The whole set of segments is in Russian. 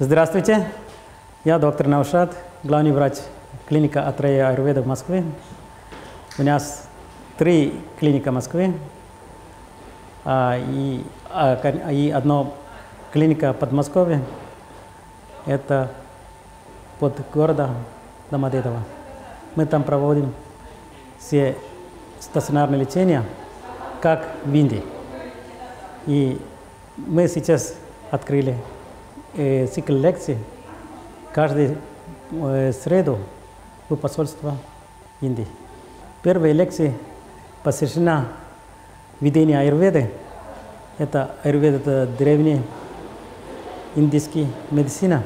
Здравствуйте, я доктор Наушад, главный врач клиника апреля Аюрведа в Москве. У нас 3 клиника в Москве и одна клиника под Подмосковье. Это под городом Домодедово. Мы там проводим все стационарное лечение, как в Индии. И мы сейчас открыли цикл лекций каждую среду в Посольстве Индии. Первая лекция посвящена введению аюрведы. Это аюрведа, это древняя индийская медицина.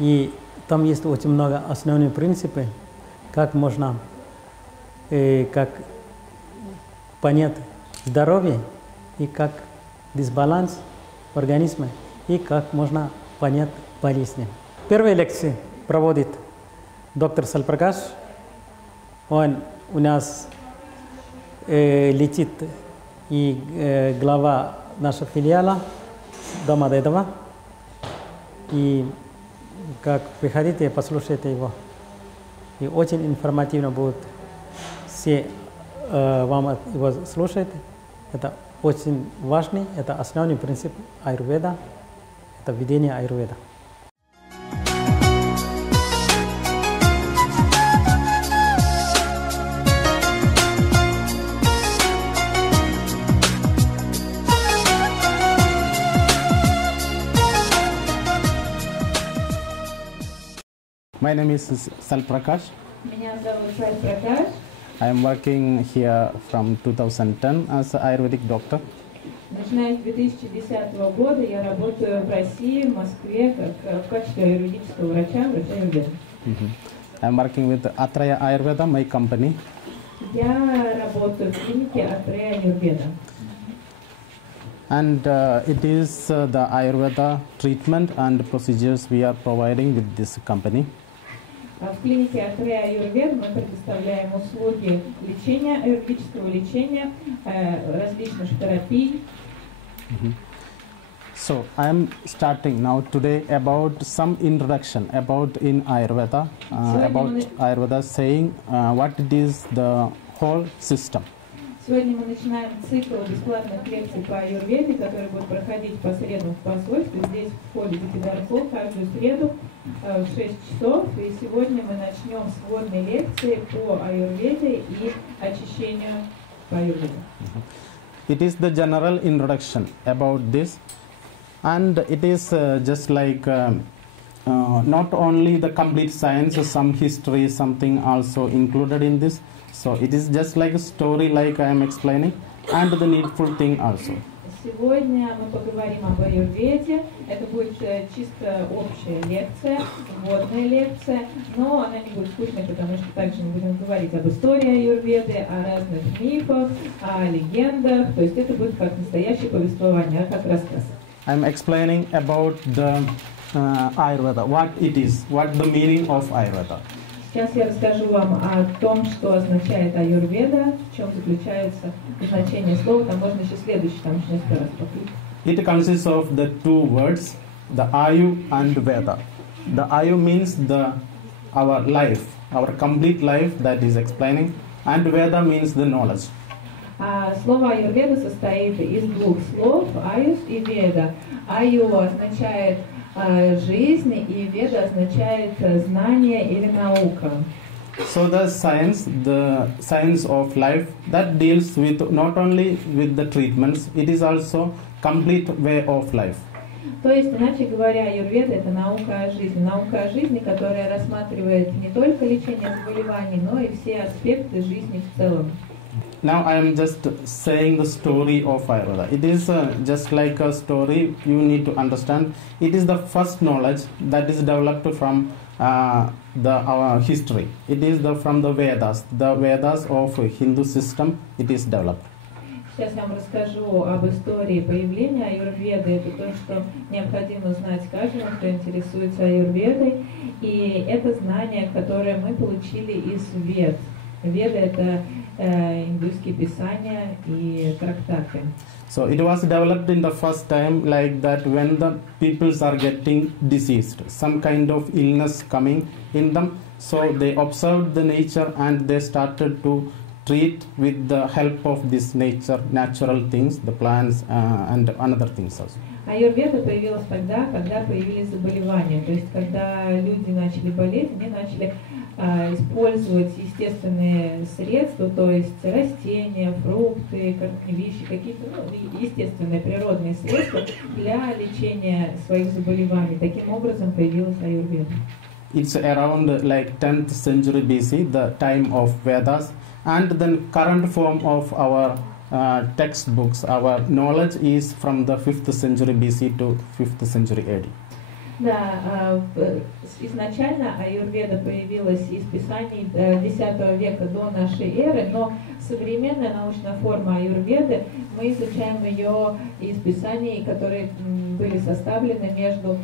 И там есть очень много основных принципов, как можно как понять здоровье и как дисбаланс в организме, и как можно понять болезни. Первая лекция проводит доктор Сальпракаш. Он у нас летит и глава нашего филиала Домодедово. И как приходите, послушайте его. И очень информативно будет. Все вам его слушают. Это очень важный, это основной принцип аюрведа, это введение аюрведа. My name is Sальпракаш. Меня зовут Сальпракаш. I am working here from 2010 as an Ayurvedic doctor. Начиная с 2010 года я работаю в России, в Москве, в качестве аюрведического врача, врача Аюрведы. I am working with Atraya Ayurveda, my company. Я работаю в клинике апреля Аюрведа. And it is the Ayurveda treatment and procedures we are providing with this company. В клинике апреля Аюрведа мы предоставляем услуги лечения, аюрведического лечения, различных терапий. So I am starting now today about some introduction about in Ayurveda, about Ayurveda saying what it is the whole system. Сегодня мы начинаем цикл бесплатных лекций по аюрведе, которые будут проходить по средам в посольстве. Здесь в холле Дикидарков каждую среду в 6 часов. И сегодня мы начнем с вводной лекции по аюрведе и очищению по аюрведе. It is the general introduction about this, and it is just like not only the complete science, some history, something also included in this. So it is just like a story, like I am explaining, and the needful thing also. Сегодня мы поговорим об аюрведе. Это будет чисто общая лекция, вводная лекция, но она не будет скучной, потому что также мы будем говорить об истории аюрведы, о разных мифах, о легендах. То есть это будет как настоящее повествование, как рассказ. I am explaining about the Ayurveda, what it is, what the meaning of Ayurveda. Сейчас я расскажу вам о том, что означает аюрведа, в чем заключается значение слова. Там можно еще следующий, там еще несколько раз повторить. It consists of the 2 words, the Ayu and Veda. The Ayu means our life, our complete life, that is explaining, and Veda means the knowledge. Слово аюрведа состоит из 2 слов, аюс и веда. Аю означает жизнь, и веда означает знание или наука. So the science of life, that deals with not only with the treatments, it is also complete way of life. То есть, иначе говоря, аюрведа — это наука о жизни, которая рассматривает не только лечение заболеваний, но и все аспекты жизни в целом. Now I am just saying the story of Ayurveda. It is just like a story you need to understand. It is the first knowledge that is developed from our history. It is from the Vedas of Hindu system. It is developed. Сейчас я вам расскажу об истории появления аюрведы. Это то, что необходимо знать каждому, кто интересуется аюрведой. И это знание, которое мы получили из вед. Веды — это индуйские писания и трактаты. So it was developed in the first time like that when the peoples are getting diseased, some kind of illness coming in them. So they observed the nature and they started to treat with the help of this nature, natural things, the plants and another things also. Аюрведа появилась тогда, когда появились заболевания. То есть, когда люди начали болеть, они начали использовать естественные средства, то есть растения, фрукты, корневища, какие-то естественные природные средства для лечения своих заболеваний. Таким образом появилась аюрведа. It's around like 10th century BC, the time of Vedas, and the current form of our textbooks, our knowledge is from the 5th century BC to 5th century AD. Да, изначально аюрведа появилась из писаний X века до нашей эры, но современная научная форма аюрведы, мы изучаем ее из писаний, которые были составлены между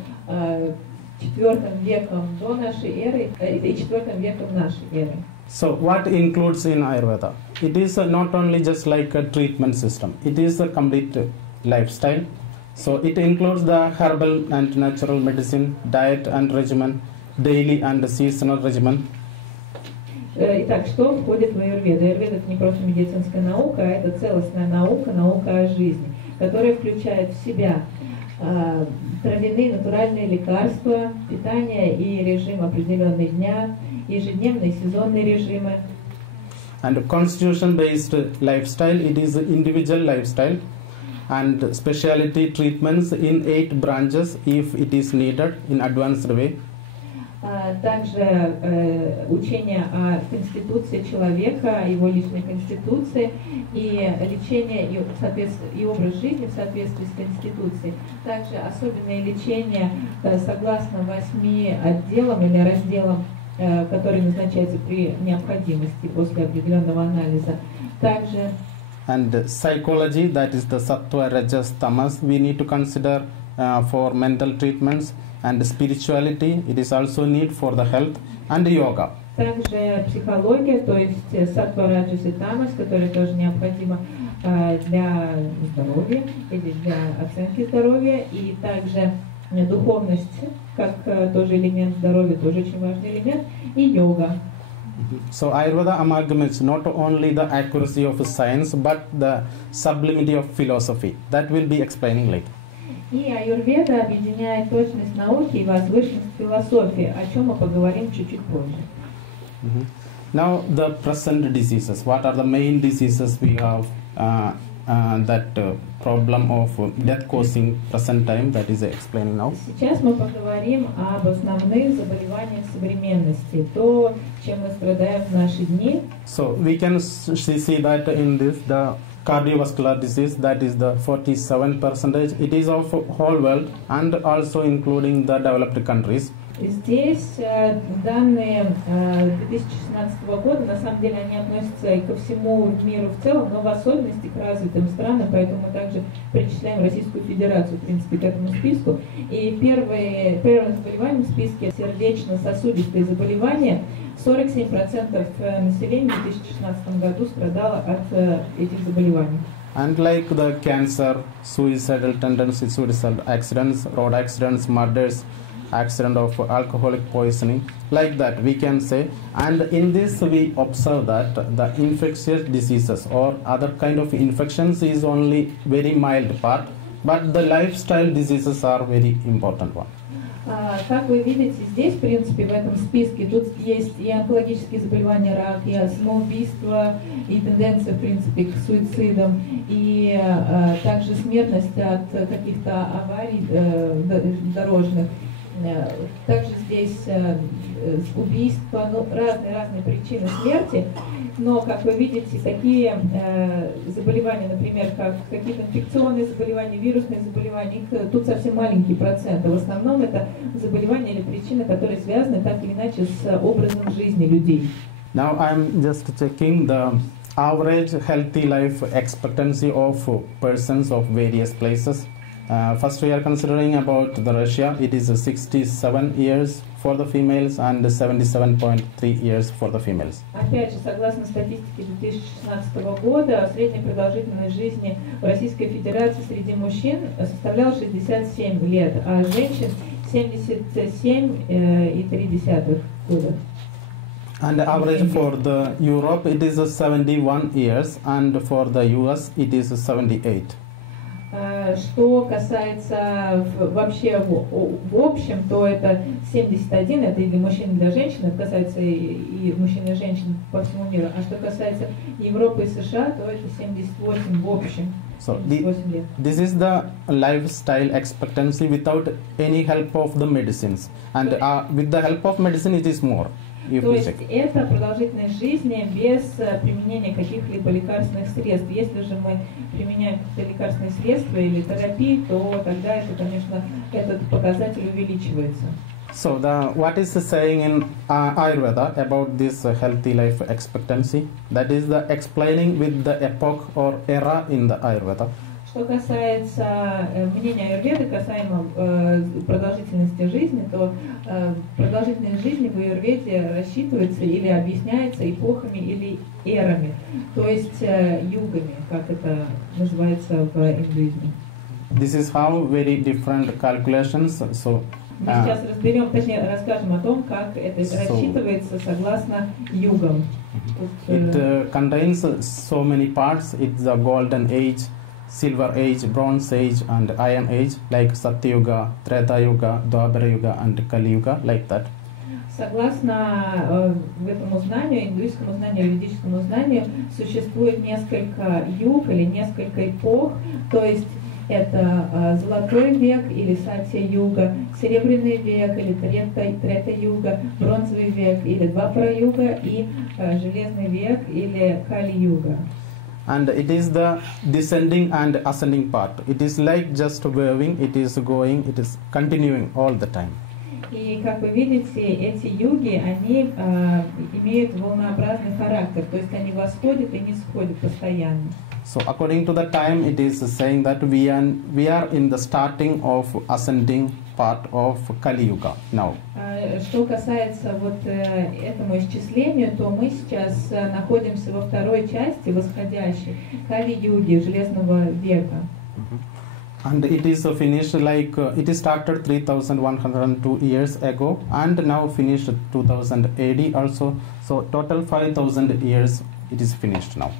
IV веком до нашей эры и IV веком нашей эры. So what includes in Ayurveda? It is not only just like a treatment system, it is a complete lifestyle. So it includes the herbal and natural medicine, diet and regimen, daily and seasonal regimen. Итак, что входит в аюрведу? Аюрведа — это не просто медицинская наука, а это целостная наука, наука о жизни, которая включает в себя травяные натуральные лекарства, питание и режим определенный дня, ежедневные сезонные режимы. And constitution-based lifestyle, it is individual lifestyle and specialty treatments in 8 branches if it is needed in advanced way. Также учение о конституции человека, его личной конституции и лечение и образ жизни в соответствии с конституцией. Также особенное лечение согласно 8 отделам или разделам, которые назначаются при необходимости после определенного анализа. Также And psychology, that is the sattva, rajas, tamas, we need to consider for mental treatments. And spirituality, it is also need for the health, and yoga. Также психология, то есть саттва, раджас и тамас, которые тоже необходимы для здоровья или для оценки здоровья, и также духовность, как тоже элемент здоровья, тоже очень важный элемент, и йога. So Ayurveda amalgamates not only the accuracy of science, but the sublimity of philosophy. That will be explaining later. И аюрведа объединяет точность науки и возвышенность философии, о чем мы поговорим чуть-чуть позже. Now the present diseases. What are the main diseases we have? That problem of death causing present time, that is explaining now. Сейчас мы поговорим об основных заболеваниях современности, то, чем мы страдаем в наши дни. So we can see that in this the cardiovascular disease, that is the 47%. It is of whole world and also including the developed countries. Здесь данные 2016 года, на самом деле они относятся и ко всему миру в целом, но в особенности к развитым странам, поэтому мы также причисляем Российскую Федерацию, в принципе, к этому списку. И первым заболеванием в списке сердечно-сосудистые заболевания. 47% населения в 2016 году страдало от этих заболеваний. And like the cancer, suicidal tendencies, suicidal accidents, road accidents, murders, accident of alcoholic poisoning, like that we can say. And in this we observe that the infectious diseases or other kind of infections is only very mild part, but the lifestyle diseases are very important one. Как вы видите, здесь, в принципе, в этом списке тут есть и онкологические заболевания, рак, и самоубийство, и тенденция, в принципе, к суицидам, и также смертность от каких-то аварий дорожных. Также здесь убийства, разные причины смерти, но, как вы видите, такие заболевания, например, как какие-то инфекционные заболевания, вирусные заболевания, их тут совсем маленький процент, а в основном это заболевания или причины, которые связаны так или иначе с образом жизни людей. Now I'm just checking the average healthy life expectancy of persons of various places. First we are considering about the Russia. It is 67 years for the females and 77.3 years for the females. Опять же, согласно статистике 2016 года, средняя продолжительность жизни в Российской Федерации среди мужчин составляла 67 лет, а женщин 77,3 года. And the average for the Europe it is 71 years, and for the US it is 78. Что касается вообще в общем, то это 71, это и для мужчин, и для женщин, это касается и мужчин, и женщин по всему миру. А что касается Европы и США, то это 78 в общем. So this is the lifestyle expectancy without any help of the medicines, and with the help of medicine it is more. То есть это продолжительность жизни без применения каких-либо лекарственных средств. Если же мы применяем какие-то лекарственные средства или терапии, то тогда это, конечно, этот показатель увеличивается. So what is saying in Ayurveda about this healthy life expectancy? That is the explaining with the epoch or era in the Ayurveda. Что касается мнения Аюрведы касаемо продолжительности жизни, то продолжительность жизни в Аюрведе рассчитывается или объясняется эпохами или эрами, то есть югами, как это называется в индуизме. This is how very different calculations. So мы сейчас разберем, точнее расскажем о том, как это рассчитывается согласно югам. It contains so many parts. It's the golden age, Silver Age, Bronze Age, and Iron Age, like Satyuga, Treta Yuga, Dwapara Yuga, and Kali Yuga, like that. Согласно этому знанию, индуистскому знанию, ведическому знанию, существует несколько юг или несколько эпох, то есть это Золотой век или Сатья-юга, Серебряный век или Трета-юга, Бронзовый век или Двапара-юга и Железный век или Кали-юга. And it is the descending and ascending part. It is like just waving, it is going, it is continuing all the time. И как вы видите, эти юги, они имеют волнообразный характер, то есть они восходят и не сходят постоянно. So according to the time, it is saying that we are in the starting of ascending part of Kali Yuga now. Что касается вот этому исчислению, то мы сейчас находимся во второй части восходящей Кали-юги, Железного века. And it is finished like it is started 3102 years ago and now finished 2000 AD also. So total 5000 years it is finished now.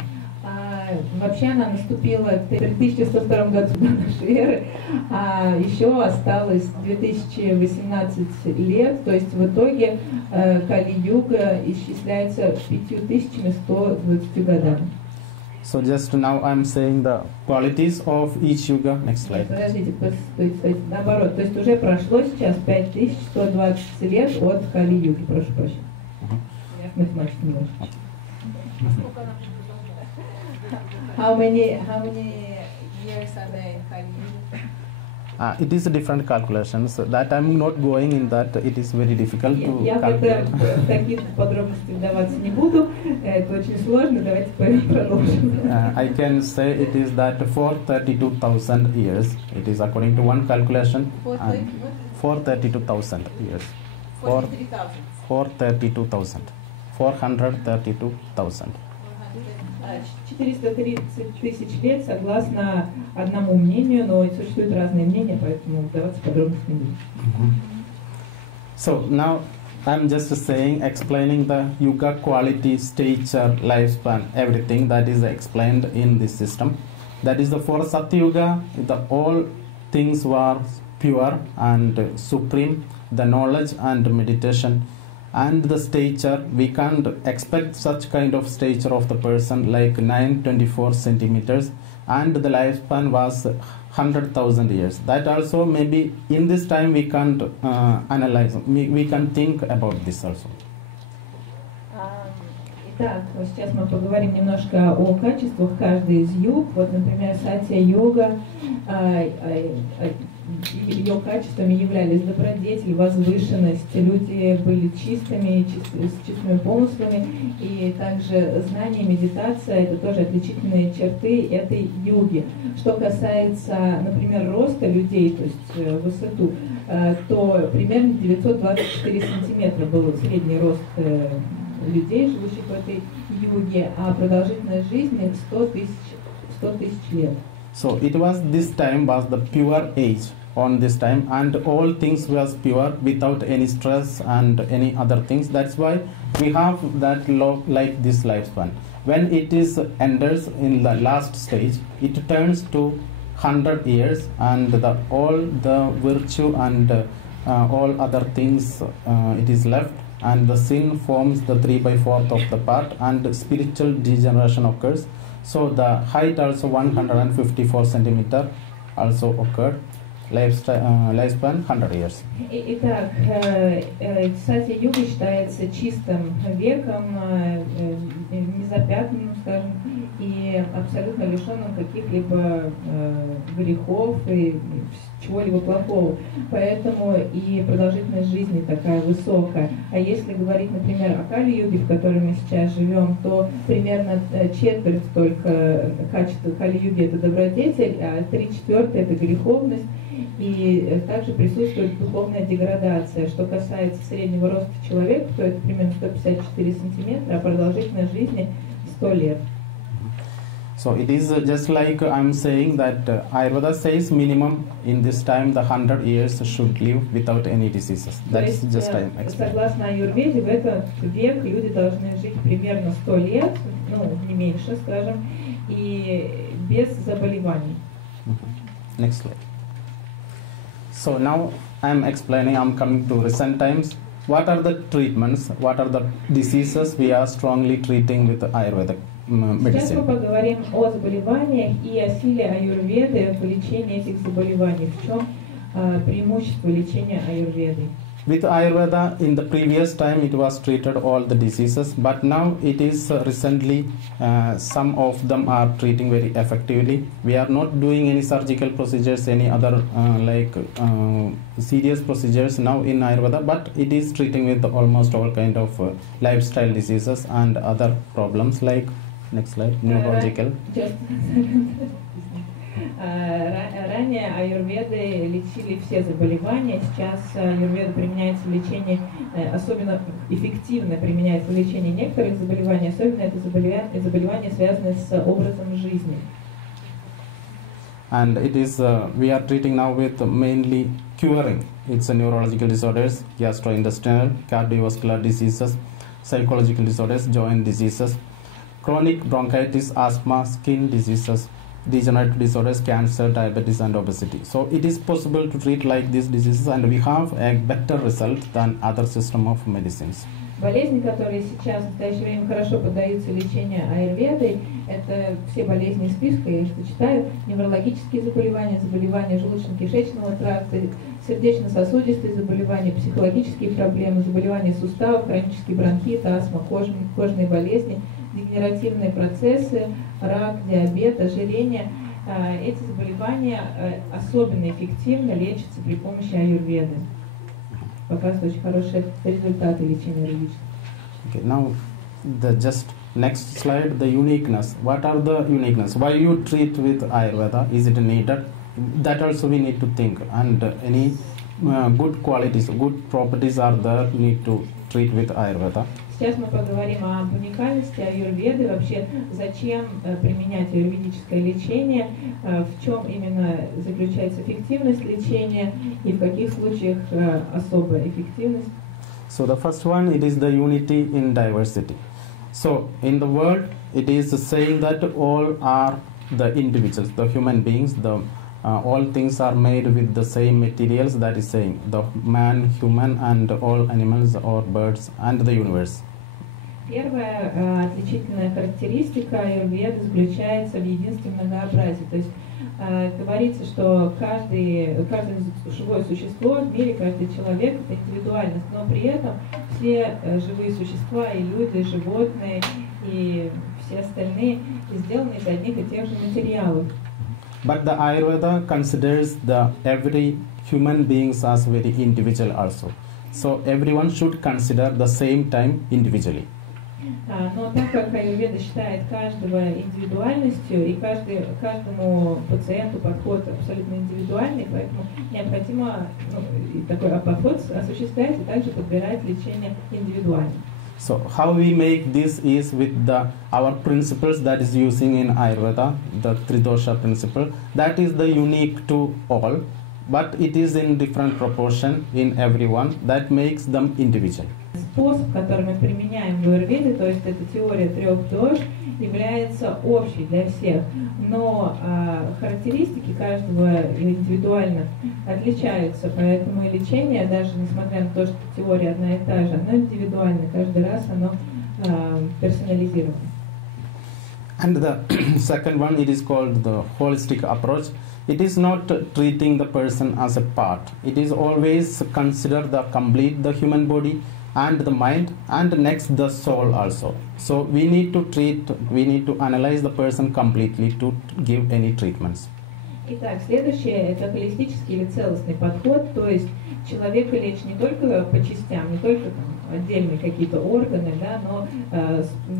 Вообще она наступила в 3102 году до нашей эры, а еще осталось 2018 лет, то есть в итоге Кали-юга исчисляется 5120 годами. So just now I am saying the qualities of each yuga. Next slide. Подождите, наоборот, то есть уже прошло сейчас 5120 лет от Кали-юги, прошу прощения. Я математик не очень. How many years are there in Kali-yuga? It is a different calculations that I am not going in that. It is very difficult to calculate. Я в таких подробностях вдаваться не буду. Это очень сложно. Давайте продолжим. I can say it is that for 32,000 years. It is according to one calculation. For 32,000 years. 432,000. 432,000. 430 тысяч лет, согласно одному мнению, но существуют разные мнения, поэтому вдаваться в подробности не буду. So now I'm just saying, explaining the yuga quality, stature, lifespan, everything that is explained in this system. That is the for Satyuga, all things were pure and supreme, the knowledge and meditation. And the stature, we can't expect such kind of stature of the person like 924 centimeters, and the lifespan was 100,000 years. That also maybe in this time we can't analyze, we can think about this also. Итак, сейчас мы поговорим немножко о качествах каждой из юг. Вот, например, Сатья-юга ее качествами являлись добродетель, возвышенность, люди были чистыми, с чистыми помыслами, и также знание, медитация — это тоже отличительные черты этой йоги. Что касается, например, роста людей, то есть высоту, то примерно 924 сантиметра был средний рост людей, живущих в этой йоге, а продолжительность жизни 100 тысяч лет. So it was this time was the pure age on this time, and all things was pure without any stress and any other things. That's why we have that like this lifespan. When it is enters in the last stage, it turns to 100 years, and all the virtue and all other things it is left, and the sin forms the 3/4 of the part, and spiritual degeneration occurs. So the height also 154 centimeter also occurred. Lifespan 100 years. Итак, Сати-юга считается чистым веком, незапятнанным, скажем, и абсолютно лишенным каких-либо грехов и чего-либо плохого. Поэтому и продолжительность жизни такая высокая. А если говорить, например, о Кали-юге, в которой мы сейчас живем, то примерно четверть только качества Кали-юги — это добродетель, а 3/4 — это греховность. И также присутствует духовная деградация. Что касается среднего роста человека, то это примерно 154 сантиметра, а продолжительность жизни 100 лет. So it is just like I'm saying that Ayurveda says minimum in this time the 100 years should live without any diseases. That's just I'm explaining. Согласно Аюрведе, в этот век люди должны жить примерно 100 лет, ну, не меньше, скажем, и без заболеваний. Next slide. So now I'm explaining, I'm coming to recent times. What are the treatments, what are the diseases we are strongly treating with Ayurvedic Сейчас мы medicine? поговорим о заболеваниях и о силе аюрведы в лечении этих заболеваний. В чем преимущество лечения аюрведы? With Ayurveda, in the previous time it was treated all the diseases, but now it is recently some of them are treating very effectively. We are not doing any surgical procedures, any other serious procedures now in Ayurveda, but it is treating with almost all kind of lifestyle diseases and other problems like, next slide, neurological. Ранее аюрведы лечили все заболевания, сейчас аюрведа применяется в лечении, особенно эффективно применяется в лечении некоторых заболеваний, особенно это заболевания, связанные с образом жизни. And it is, we are treating now with mainly curing. It's a neurological disorders, gastrointestinal, cardiovascular diseases, psychological disorders, joint diseases, chronic bronchitis, asthma, skin diseases, degenerative disorders, cancer, diabetes and obesity. So it is possible to treat like these diseases, and we have a better result than other system of medicines. Болезни, которые сейчас в настоящее время хорошо поддаются лечению аюрведой, это все болезни списка, я их зачитаю: неврологические заболевания, заболевания желудочно-кишечного тракта, сердечно-сосудистые заболевания, психологические проблемы, заболевания суставов, хронический бронхит, астма, кожные болезни, дегенеративные процессы, рак, диабет, ожирение. Эти заболевания особенно эффективно лечатся при помощи аюрведы. Показывают очень хорошие результаты лечения аюрведического. Okay, now the just next slide, the uniqueness. What are the uniqueness? Why you treat with Ayurveda? Is it needed? That also we need to think. And any good qualities, good properties are there need to treat with Ayurveda. Сейчас мы поговорим об уникальности аюрведы, вообще зачем применять аюрведическое лечение, в чем именно заключается эффективность лечения и в каких случаях особая эффективность. So the first one, it is the unity in diversity. So in the world, it is saying that all are the individuals, the human beings, all things are made with the same materials, that is saying the man, human and all animals or birds and the universe. Первая отличительная характеристика аюрведы заключается в единстве многообразия. То есть говорится, что каждое живое существо в мире, каждый человек — это индивидуальность, но при этом все живые существа, и люди, и животные, и все остальные сделаны из одних и тех же материалов. But the Ayurveda considers the every human beings as very individual also. So everyone should consider the same time individually. Но так как аюрведа считает каждого индивидуальностью и каждому пациенту подход абсолютно индивидуальный, поэтому необходимо такой подход осуществлять и также подбирать лечение индивидуально. So how we make this is with our principles that is using in Ayurveda, the Tridosha principle. That is the unique to all, but it is in different proportion in everyone. That makes them individual. Способ, который мы применяем в Аюрведе, то есть эта теория трех дож, является общей для всех, но характеристики каждого индивидуально отличаются, поэтому и лечение, даже несмотря на то, что теория одна и та же, оно индивидуально, каждый раз оно персонализировано. And the second one, it is called the holistic approach. It is not treating the person as a part. It is always consider the complete the human body and the mind, and next the soul also. So we need to analyze the person completely to give any treatments. Итак, следующее – это холистический или целостный подход, то есть человека лечит не только по частям, не только там, отдельные какие-то органы, да, но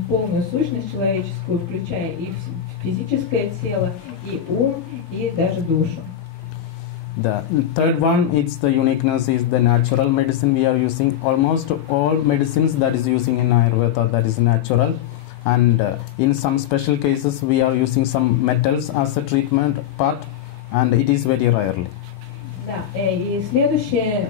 полную сущность человеческую, включая и физическое тело, и ум, и даже душу. The third one, it's the uniqueness is the natural medicine we are using. Almost all medicines that is using in Ayurveda, that is natural, and in some special cases we are using some metals as a treatment part, and it is very rarely. Да, и следующая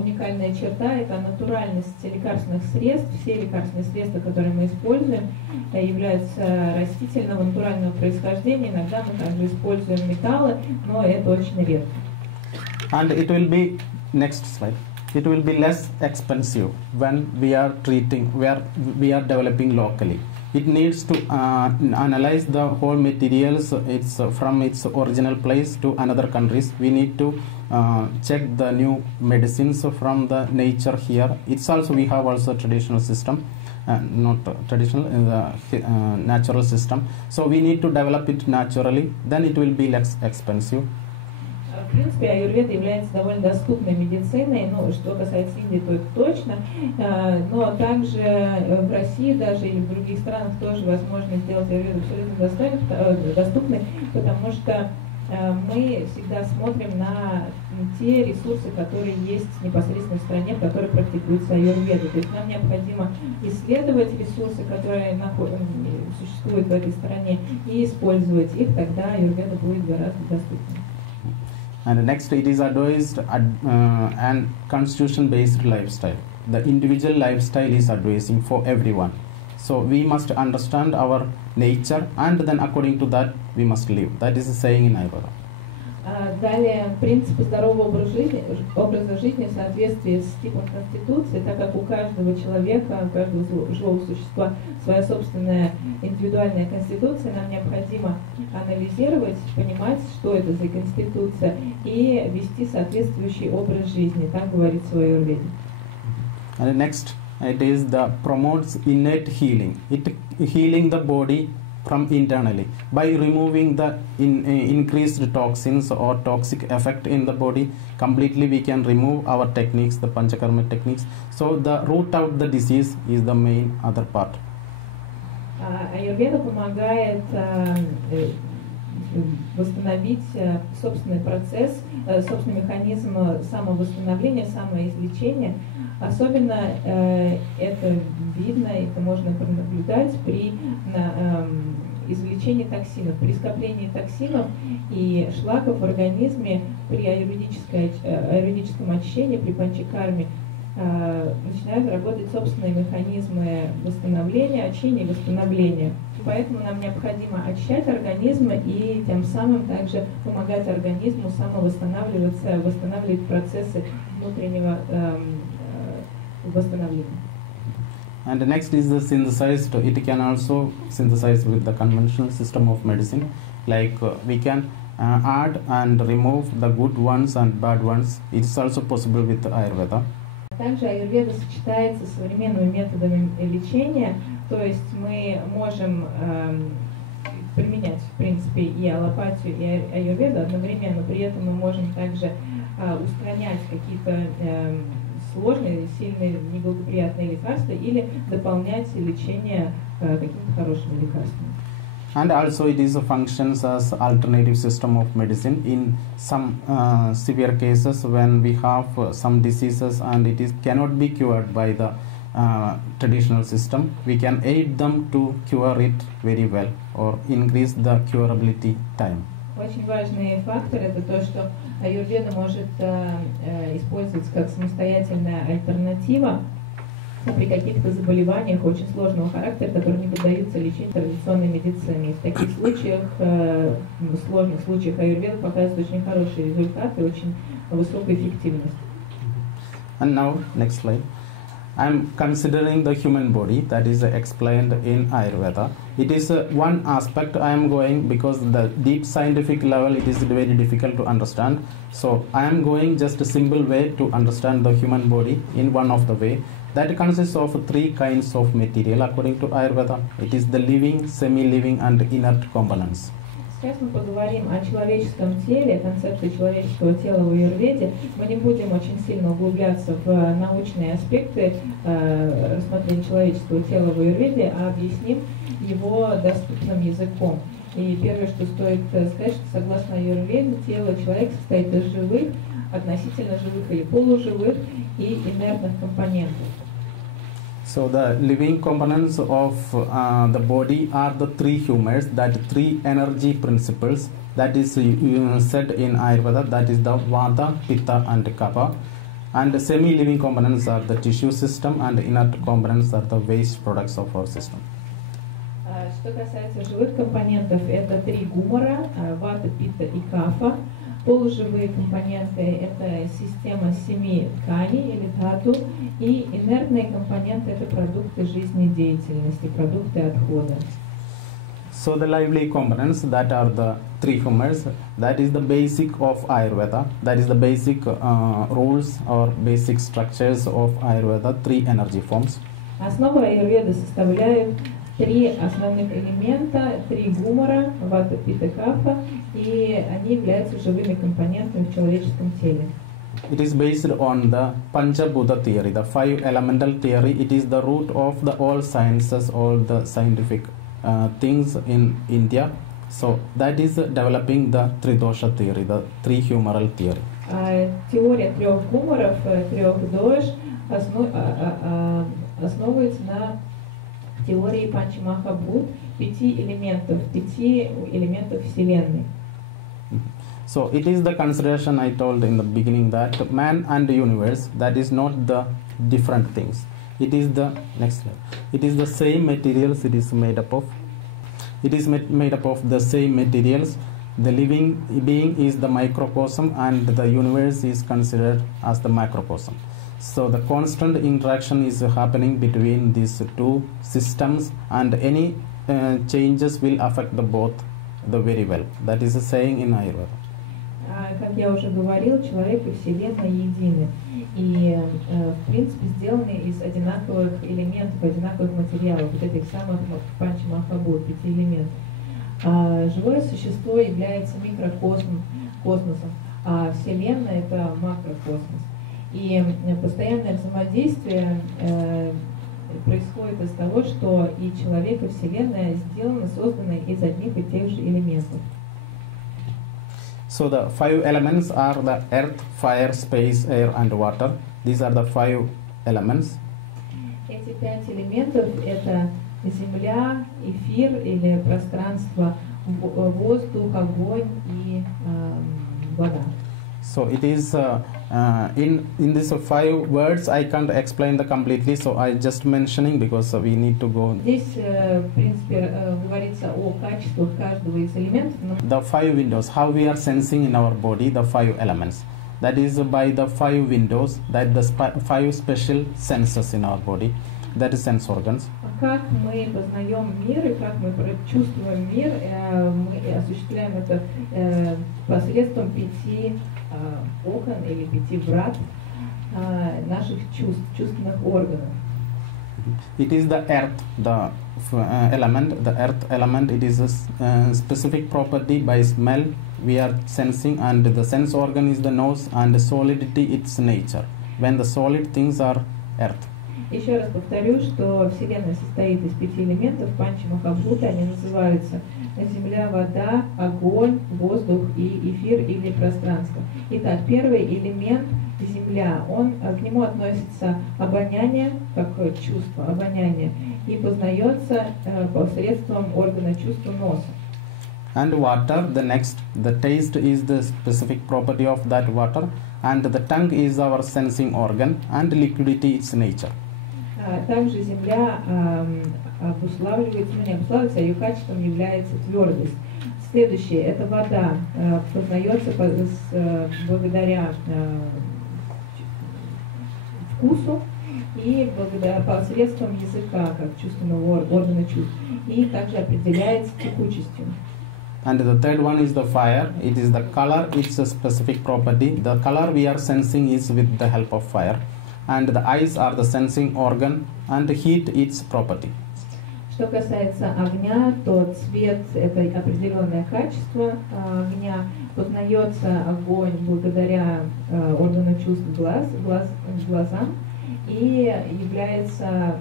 уникальная черта – это натуральность лекарственных средств. Все лекарственные средства, которые мы используем, являются растительного, натурального происхождения. Иногда мы также используем металлы, но это очень редко. And it will be, next slide, it will be less expensive when we are treating, where we are developing locally. It needs to analyze the whole materials from its original place to another countries. We need to check the new medicines from the nature here. It's also, we have also traditional system, not traditional, natural system. So we need to develop it naturally, then it will be less expensive. В принципе, аюрведа является довольно доступной медициной, ну, что касается Индии, то это точно, но также в России даже или в других странах тоже возможно сделать аюрведу абсолютно доступной, потому что мы всегда смотрим на те ресурсы, которые есть непосредственно в стране, в которой практикуется аюрведа. То есть нам необходимо исследовать ресурсы, которые существуют в этой стране, и использовать их, тогда аюрведа будет гораздо доступнее. And next, it is advised and constitution-based lifestyle. The individual lifestyle is advising for everyone. So we must understand our nature, and then according to that we must live. That is the saying in Аюрведа. Далее, принципы здорового образа жизни в соответствии с типом конституции, так как у каждого человека, у каждого живого существа своя собственная индивидуальная конституция, нам необходимо анализировать, понимать, что это за конституция, и вести соответствующий образ жизни. Так говорится в Аюрведе. And next, it is the promotes innate healing. It healing the body from internally by removing the increased toxins or toxic effect in the body. Completely we can remove our techniques, the panchakarma techniques. So the root out the disease is the main other part. Аюрведа помогает восстановить собственный процесс, собственный механизм самовосстановления, самоизлечения. Особенно это видно, это можно пронаблюдать при извлечении токсинов, при скоплении токсинов и шлаков в организме, при аюрведическом очищении, при панчакарме начинают работать собственные механизмы восстановления, очищения и восстановления. Поэтому нам необходимо очищать организм и тем самым также помогать организму самовосстанавливаться, восстанавливать процессы внутреннего восстановления. And the next is the synthesized. It can also synthesize with the conventional system of medicine. Like we can add and remove the good ones and bad ones. It is also possible with Ayurveda. Также аюрведа сочетается с современными методами лечения, то есть мы можем применять, в принципе, и аллопатию, и аюрведу одновременно. При этом мы можем также устранять какие-то сложные, сильные, неблагоприятные лекарства или дополнять лечение какими-то хорошими лекарствами. And also it is functions as alternative system of medicine in some severe cases when we have some diseases and it is cannot be cured by the traditional system. We can aid them to cure it very well or increase the curability time. Очень важный фактор это то, что аюрведа может использоваться как самостоятельная альтернатива при каких-то заболеваниях очень сложного характера, которые не поддаются лечению традиционной медициной. В таких случаях, в сложных случаях аюрведа показывает очень хорошие результаты и очень высокую эффективность. And now, next slide. I'm considering the human body that is explained in Ayurveda. It is one aspect I am going because the deep scientific level it is very difficult to understand. So I am going just a simple way to understand the human body in one of the way. That consists of three kinds of material according to Ayurveda. It is the living, semi-living and inert components. Сейчас мы поговорим о человеческом теле, концепции человеческого тела в аюрведе. Мы не будем очень сильно углубляться в научные аспекты рассмотрения человеческого тела в аюрведе, а объясним его доступным языком. И первое, что стоит сказать, что согласно аюрведе, тело человека состоит из живых, относительно живых или полуживых и инертных компонентов. So the living components of the body are the three humors, that three energy principles that is said in Ayurveda, that is the Vata, Pitta and Kapha. And the semi-living components are the tissue system and inert components are the waste products of our system. Что касается живых компонентов, это три гумора, Вата, Питта и Кафа. Полуживые компоненты – это система семи тканей или тату, и инертные компоненты – это продукты жизнедеятельности, продукты отхода. So the lively components that are the three humors, that is the basic of Ayurveda, that is the basic rules or basic structures of Ayurveda, three energy forms. Основу аюрведы составляют три основных элемента, три гумора, вата, пита, кафа, и они являются живыми компонентами в человеческом теле. It is based on the Panchabhuta theory, the five elemental theory. It is the root of the all sciences, all the scientific things in India. So that is developing the Tridosha theory, the three humoral theory. Теория трех гуморов, трех дож основывается на теории Панчамахабхут, пяти элементов Вселенной. So it is the consideration I told in the beginning that man and the universe, that is not the different things. It is the next slide. It is the same materials it is made up of. It is made up of the same materials. The living being is the microcosm and the universe is considered as the macrocosm. So the constant interaction is happening between these two systems and any changes will affect the both the very well. That is a saying in Ayurveda. Как я уже говорил, человек и Вселенная едины. И, в принципе, сделаны из одинаковых элементов, одинаковых материалов, вот этих самых панчамахабхут, пяти элементов. Живое существо является микрокосмосом, а Вселенная – это макрокосмос. И постоянное взаимодействие происходит из того, что и человек, и Вселенная сделаны, созданы из одних и тех же элементов. So the five elements are the earth, fire, space, air and water. These are the five elements. Эти пять элементов – это земля, эфир или пространство, воздух, огонь и вода. So it is in these five words I can't explain the completely, so I just mentioning because we need to go. Здесь, в принципе, говорится о качествах каждого из элементов. The five windows, how we are sensing in our body the five elements. That is by the five windows, that the five special senses in our body, that is sense organs. Как мы познаем мир и как мы чувствуем мир, мы осуществляем это посредством пяти окон или пяти врат наших чувств, чувственных органов. It is the earth, the element, the earth element. It is a specific property by smell we are sensing, and the sense organ is the nose, and the solidity its nature. When the solid things are earth. Еще раз повторю, что Вселенная состоит из 5 элементов, панчамахабхута, они называются земля, вода, огонь, воздух и эфир или пространство. Итак, первый элемент земля, к нему относится обоняние, как чувство, обоняние, и познается посредством органа чувства носа. And water, the next, the taste is the specific property of that water, and the tongue is our sensing organ, and liquidity its nature. Также земля обуславливается, не обуславливается, а ее качеством является твердость. Следующее – это вода, познается благодаря вкусу и посредством языка, как чувственного органа чувств, и также определяется текучестью. And the third one is the fire. It is the color, it's a specific property. The color we are sensing is with the help of fire. And the eyes are the sensing organ, and heat its property. Что касается огня, то цвет – это определенное качество огня. Познается огонь благодаря органу чувств глазам и является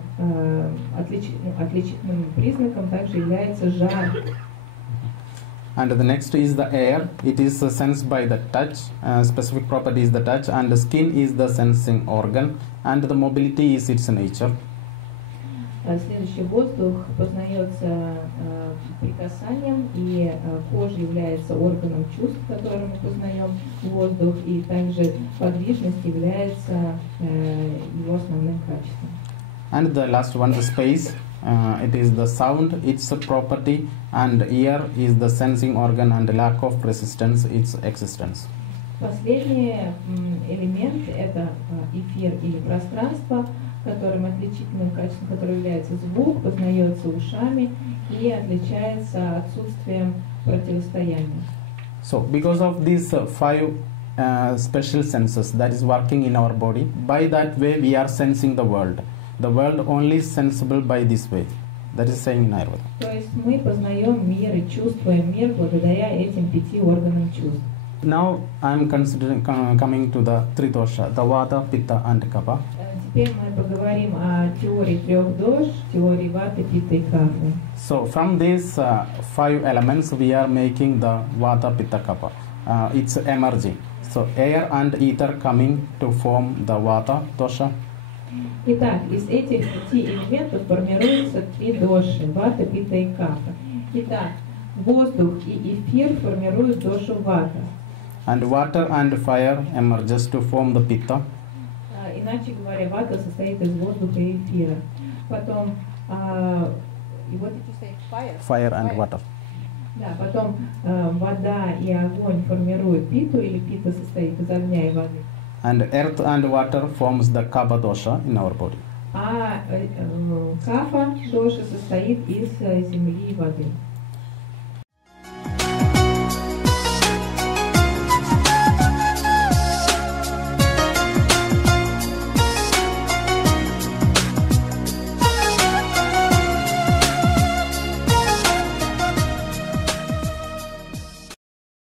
отличительным признаком, также является жар. And the next is the air. It is sensed by the touch. Specific property is the touch, and the skin is the sensing organ, and the mobility is its nature. Следующий воздух познается прикасанием, и кожа является органом чувств, который мы познаем воздух, и также подвижность является его основным качеством. And the last one, the space. It is the sound, its property, and ear is the sensing organ, and lack of resistance, its existence. Последний элемент – это эфир или пространство, которым отличительным качеством, которое является звук, познается ушами и отличается отсутствием противостояния. So, because of these five special senses that is working in our body, by that way we are sensing the world. The world only is sensible by this way. That is saying in Аюрведа. То есть мы познаем мир и чувствуем мир благодаря этим 5 органам чувств. Now I am considering coming to the three dosha, the vata, pitta, and kapha. Теперь мы поговорим о теории 3 дош, теории ваты, питта и кафы. So from these 5 elements we are making the vata, pitta, kapha. It's emerging. So air and ether coming to form the vata dosha. Итак, из этих 5 элементов формируются 3 доши – вата, питта и кафа. Итак, воздух и эфир формируют дошу вата. And water and fire emerges to form the pitta. Иначе говоря, вата состоит из воздуха и эфира. Потом, и вот эти Fire and water. Да, потом вода и огонь формируют питу, или пита состоит из огня и воды. And earth and water forms the kapha dosha in our body. А кафа доша состоит из земли и воды.